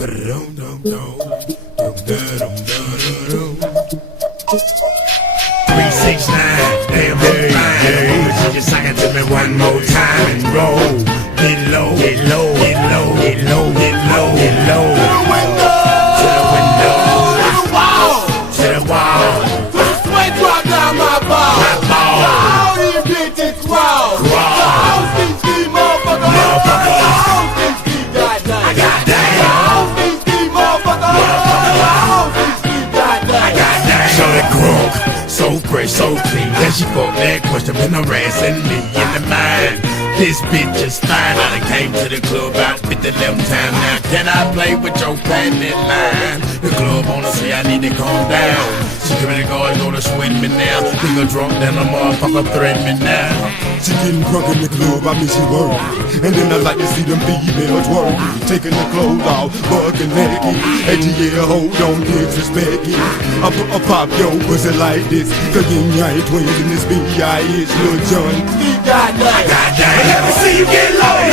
Damn, hey, just sing it to me one more time and roll. Get low, get low, get low, get low, get low, get low. To the window, to the wall, to the wall. Put the sweat drop down my ball. All these bitches crawl. All these ski motherfucker. All these ski goddamn. I got damn. All these ski motherfucker. All these ski goddamn. I got damn. So the crook, so fresh, so clean. Then she fucked that question, been harassing me in the mind. This bitch is fine. I done came to the club about 50 11 times now. Can I play with your patent line? The club wanna say I need to calm down. Security guards gonna sweat me now. Nigga drunk, then a motherfucker threaten me now. She getting drunk in the club, I mean she work. And then I like to see them females work. Taking the clothes off, bucking naked. ATL, hold on, disrespect it. I pop your pussy like this. Cause you ain't twins in this B.I.H. Lil Jon. Goddamn. Goddamn. Let me see you get low.